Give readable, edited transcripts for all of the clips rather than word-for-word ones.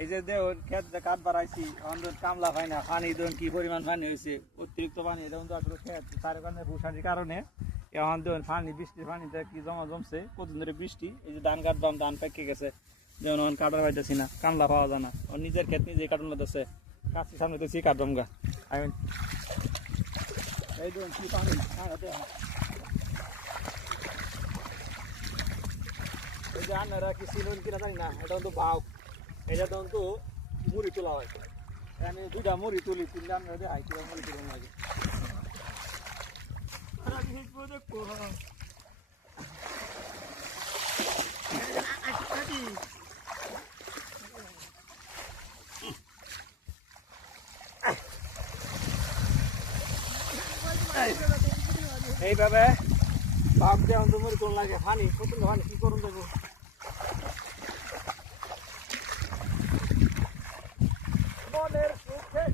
এই যে দেওর ক্ষেত কাঠ বাড়াইছি আমাদের কামলা পাই না পানি দেন কি পরিমাণ পানি হয়েছে অতিরিক্ত পানি এটা কিন্তু আসলে ক্ষেত তার কারণে ভূষানির কারণে এখন দেন পানি বৃষ্টির পানিতে কি জমছে কতদিন ধরে বৃষ্টি এই যে ধান কাটবাম ধান পেকে গেছে যেমন এখন কাটার পাইতেছি না কামলা পাওয়া যায় না ও নিজের ক্ষেত নিজে কাটুন লাগতেছে কাছে সামনে তো কাটবাম গা আমি এই দেন কি পানি এই যে আনারা কি সিলন কিনা জানি না এটা কিন্তু বাউ এটা তো মুড়ি তোলা হয় এখানে দুটা মুড়ি তুলি তুললে আমরা হাইকিরা মুড়ি তুলন লাগে এইভাবে বাপ দেওয়া তো মুড়ি তোলা লাগে পানি প্রচন্ড পানি কি করুন দেবো মনের সুখে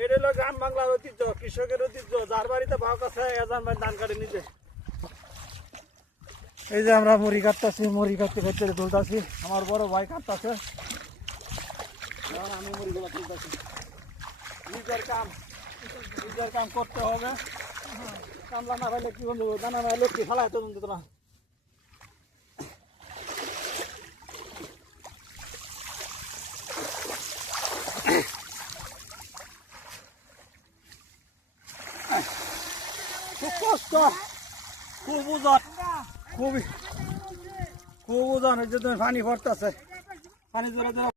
এটা হলো গ্রাম বাংলার ঐতিহ্য কৃষকের ঐতিহ্য যার বাড়িতে ভাগ আছে এজান ভাই ধান কাটে নিজে এই যে আমরা মুড়ি কাটতেছি মুড়ি কাটতে কাটতে তুলতেছি আমার বড় ভাই কাটতেছে আমি মুড়িগুলো তুলতেছি নিজের কাম করতে হবে কামলা না পাইলে কি বলবো দানা না লোকটি ফেলায় তো তোরা খুব কষ্ট খুব ওজন খুব ওজন পানি পড়তেছে পানি জোরে জোরে